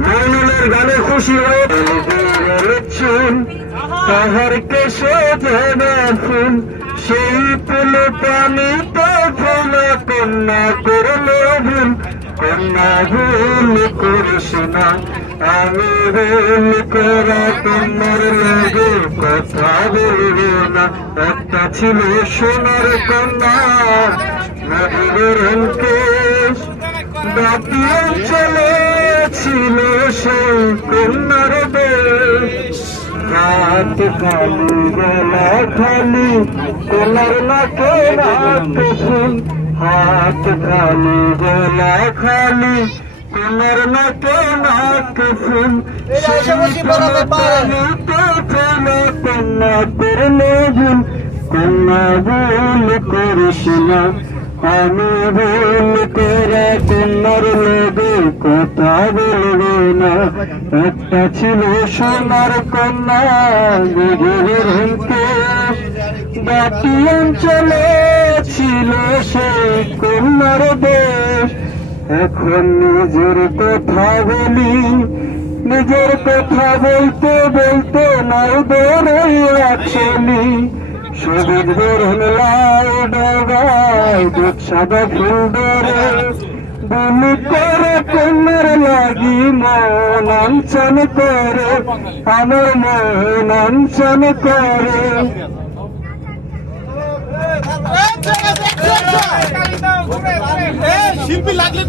মৌনুলের গানে খুশি হয়েছেন তাহার কেশে যেন ফুল সেই ফুল পানিতে ফেলে কন্যা করলে ভুল কন্যা ভুল করিস না আমি ভুল করা কন্যার লাগে কথা বলবে না একটা ছিল সোনার কন্যা নদীর কেশ বাকি অঞ্চলে ছিল সেই কন্যার দেশ হাত খালি গলা খালি কন্যার নাকে রাত ফুল হাত খালি গলা খালি কন্যার নাকে নাক ফুল কন্যা করলে ভুল কন্যা ভুল করিস না আমি ভুল করে কন্যার লোকে কথা বলবে না একটা ছিল সোনার কন্যা বাকি অঞ্চলে ছিল সেই কন্যার দেশ এখন নিজের কথা বলি নিজের কথা বলতে বলতে নাই দৌড়াইয়াছিলি সবুজ বরণ লাল ডগায় দুধ সাদা ফুল ধরে বলি করে কন্যার লাগি মন আঞ্চন করে আমার মন আঞ্চন করে শিল্পী লাগলে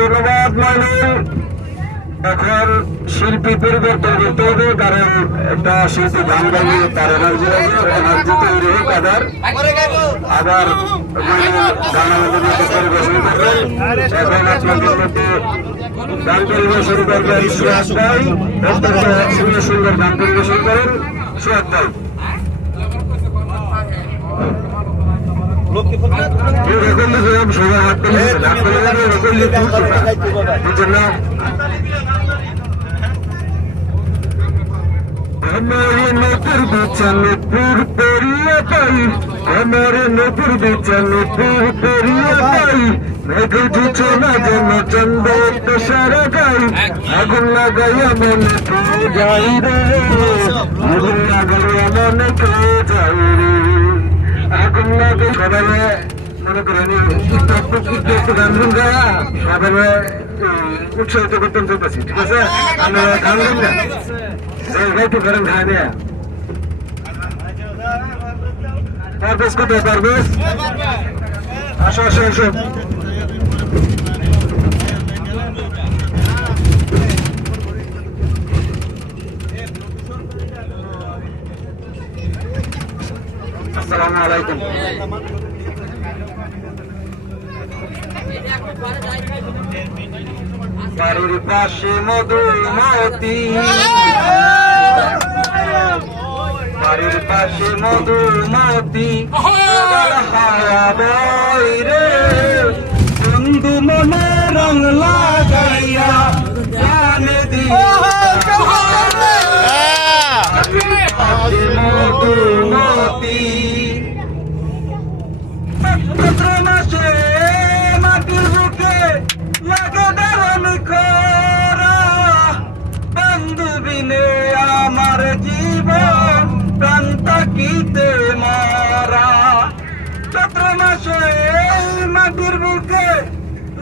ধন্যবাদ মানে এখন শিল্পী পরিবর্তন করতে হবে কারণ একটা শিল্পী গান গাইলে তার এনার্জি তৈরি হোক আবার গান আমাদের মধ্যে পরিবেশন করবেন এখন আপনাদের মধ্যে গান পরিবেশন করবেন সুয়াদ ভাই সুন্দর সুন্দর গান পরিবেশন করেন সুয়াদ ভাই সবাই হাত বুঝছেন না আমার নতুন বিছানপুর পেরিয়ে পাই আমার নতুন বিছানপুর পেরিয়ে পাই মেঘে ঝুছে না যেন চন্দ সারা গাই আগুন লাগাইয়া মনে কে যাই রে আগুন লাগাইয়া মনে কে যাই রে আগুন লাগাই সবাই মনে করেন একটু গান শুনগা সবাই উৎসাহিত করতেন চলতেছি ঠিক আছে আপনারা গান শুনলেন গাইতে পারেন খানে পারবেশ কোথায় পারবেশ আসো আসো আসো আসসালামু আলাইকুম বাড়ির পাশে মধুমতি বাড়ির পাশে মধুমতি রে বন্ধু মনে রং লাগাইয়া মধুমতি মাসে মাটির বুকে লাগে দারণ খরা বান্ধবীনে আমার জীবন প্রাণ তাকিতে মারা চৈত্র মাসে মাটির বুকে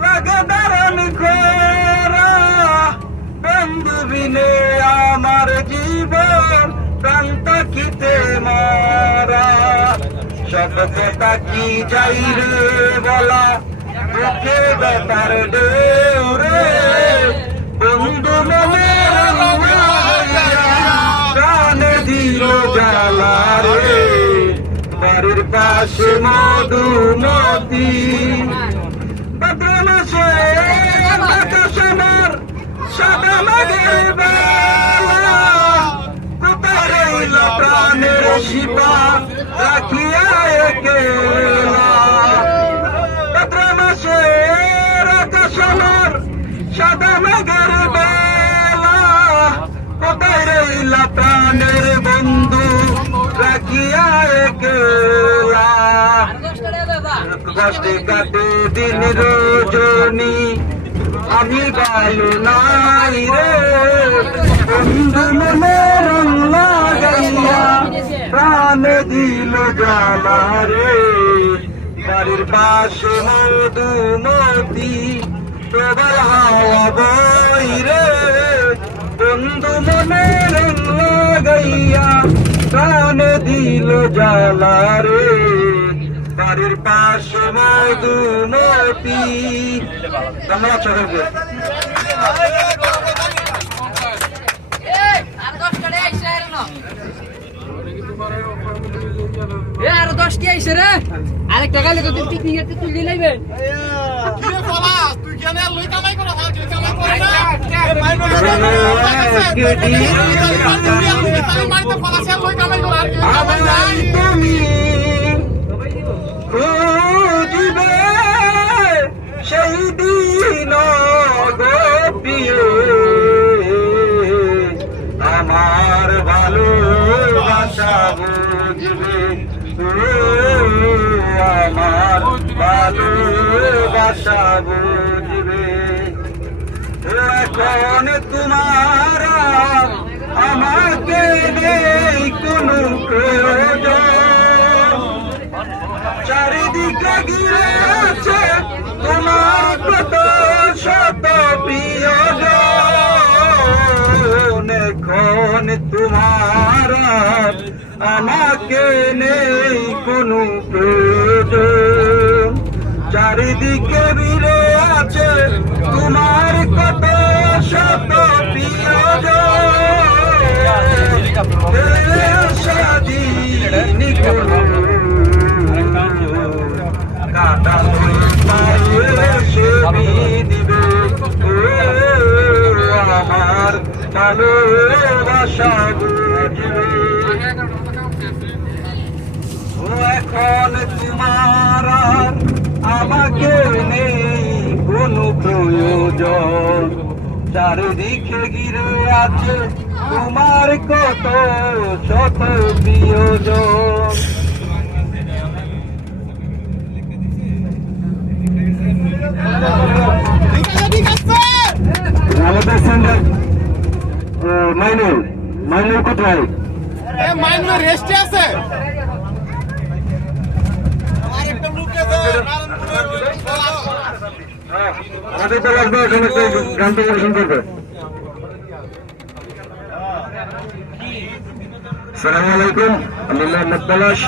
লাগে দারণ খরা বান্ধবীনে আমার জীবন প্রাণ তাকিতে মারা সব কথা কি যাই রে বলা বুকে বেতার ঢেউ রে বন্ধু মনে প্রাণে দিল জ্বালা রে বাড়ির পাশে মধুমতি ভাদ্র মাসে বাতাস আমার সাদা মেঘের বেলা কোথায় রইল প্রাণের শিপা রাখিয়া একেলা ভাদ্র মাসে আকাশ আমার সাদা মেঘের বেলা কোথায় রইল প্রাণের বন্ধু রাখিয়া একেলা কষ্টে কাটে দিন রজনী আমি ভালো নাই রে বন্ধু মনে রং লাগাইয়া প্রাণে দিল জ্বালা রে বাড়ির পাশে মধুমতি প্রবল হাওয়া বই রে বন্ধু মনে রং লাগাইয়া প্রাণে দিল জ্বালা রে বাড়ির পাশে মধুমতি আমরা চলবে আরো 10টি আইছে রে আরেকটা গালে তো পিকনিক এর তুই লাইবে তুই বলাস তুই কেন লই কামাই করা হয় তুই কামাই কর মারতে ফলাছে লই কামাই কর আর তুমি খুঁজবে সেই দিন গো প্রিয় আমার ভালোবাসা বুঝবে আমার ভালোবাসা বুঝবে এখন তোমার আমাকে নেই কোনো প্রয়োজন চারিদিকে ঘিরে আছে তোমার কত শত প্রিয়জন এখন তোমার আমাকে নেই কোনো প্রয়োজন চারিদিকে ঘিরে আছে তোমার কত শত প্রিয়জন স্বাধীন করো কাটা ছবি দিবে আমার ভালোবাসা বুঝবে এখন তোমার আমাকে নেই কোনো প্রয়োজন চারিদিকে ঘিরে আছে তোমার কত শত প্রিয়জন আমাদের সেন্টার মাইনুল কোথায় মাইনুল রেস্টে আছে আমাদের তো লাগবে এখানে গান পরিবেশন করবে আসসালামু আলাইকুম আমি মোহাম্মদ পলাশ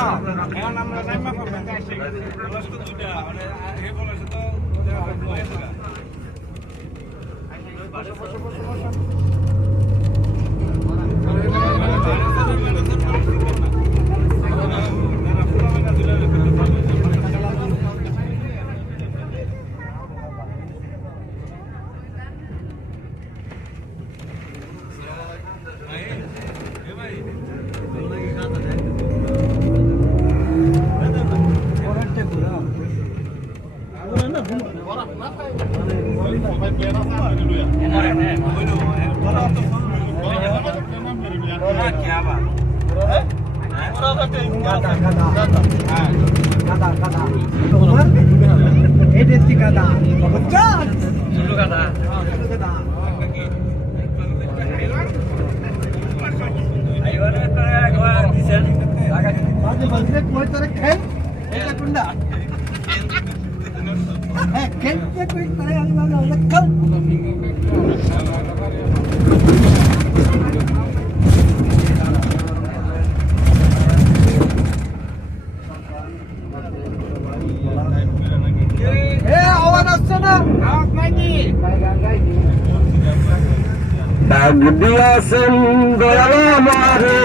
ডাক দিয়াছেন দয়াল আমারে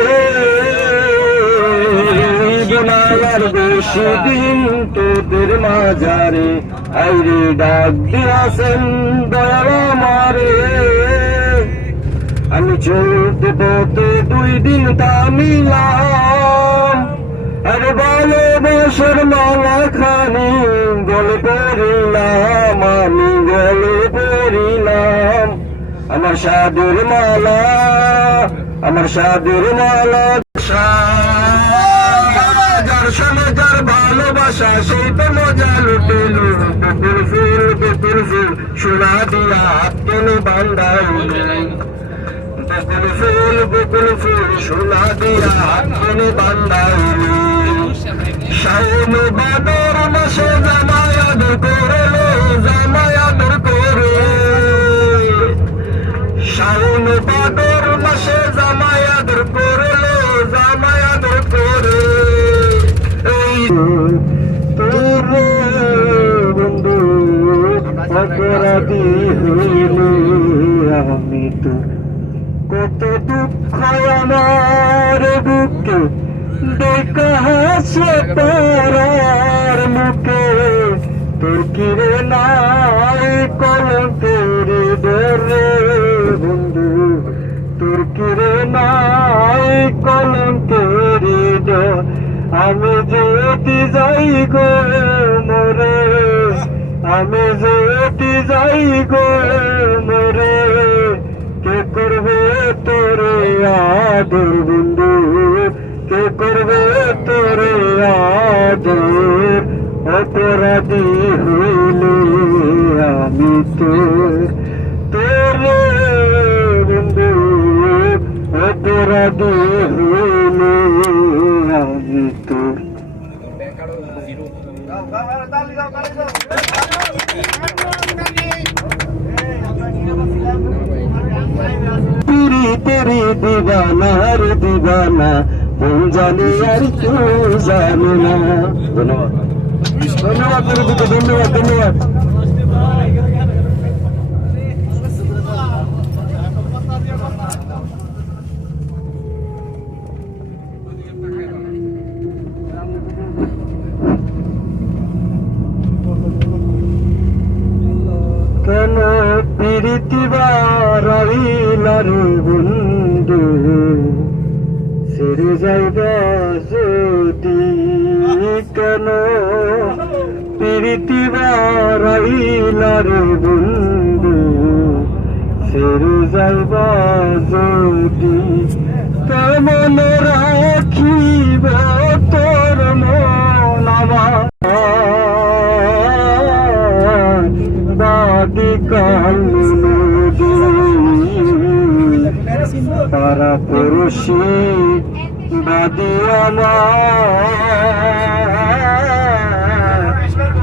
বোনার বেশি দিন তোদের মাঝারে আইরে ডাক দিয়াছেন দয়াল আমারে আমি চলতে পথে 2 দিন থামিলাম আরে ভালোবাসার মালা খানি গলে পড়িলাম আমি গলে পড়িলাম আমার সাধুর মালা যার সঙ্গে যার ভালোবাসা ভালোবাসা সেই তো মজা লুটেল বকুল ফুল সোনা দিয়া কেন বান্ধাইল বকুল ফুল সোনা দিয়া কেন বান্ধাইল শাওন ভাদর মাসে জামায়াত করলো জামায়াত করে শাওন ভাদর মাসে জামায়াত করলো জামায়াত করে এই তোর বন্ধু অপরাধী হইলে আমি তো কত দুঃখ আমার বুকে দেখা হাসে তারার মুখে তোর কিরে নাই কলঙ্কের ডরে বন্ধু তোর কিরে নাই কলঙ্কের ডর আমি যেতে যাই গো মরে আমি যেতে যাই গো মরে কে করবে তোরে আদর বন্ধু কে করবে তোরে আদর অপরাধী হইলে আমি তোরে বন্ধু অপরাধী হইলে আমি তোর পিরি তেরি দিবানার দিবানা কোন জানি আর কেউ জানে না ধন্যবাদ ধন্যবাদ ধন্যবাদ ধন্যবাদ কেন প্রীতি বাড়াইলার বন্ধু সেরে যাইবা যদি কেন প্রীতি বাড়াইলার বন্ধু সেরে যাইবা যদি কেমন রাখিব তোর মন আমার দাদি কালুদি তারা পুরুষী দাদি আমার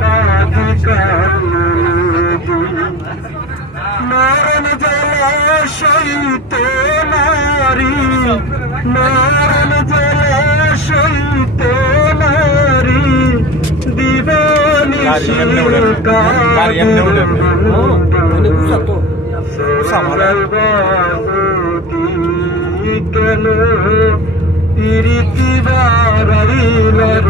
দাদি কালুদি মরণ জলাশয়িতে নারী মরণ জলাশয়িতে নারী দিবানি কেন প্রীতি বাড়াইলার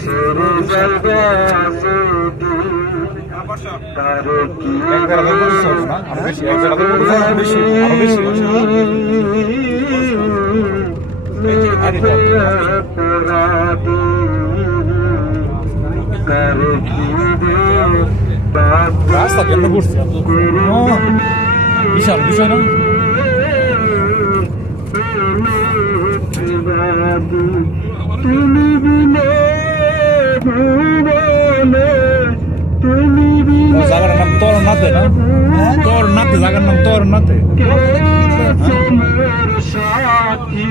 সেরে যাইবা যদি তার কি অপরাধী রাস্তা কেন করছে বিশাল বিষয় না তুমি বিনে ভুবনে তুমি বিনে জায়গার নাম তোর নাতে না তোর নাতে জায়গার নাম তোর নাতে সাথী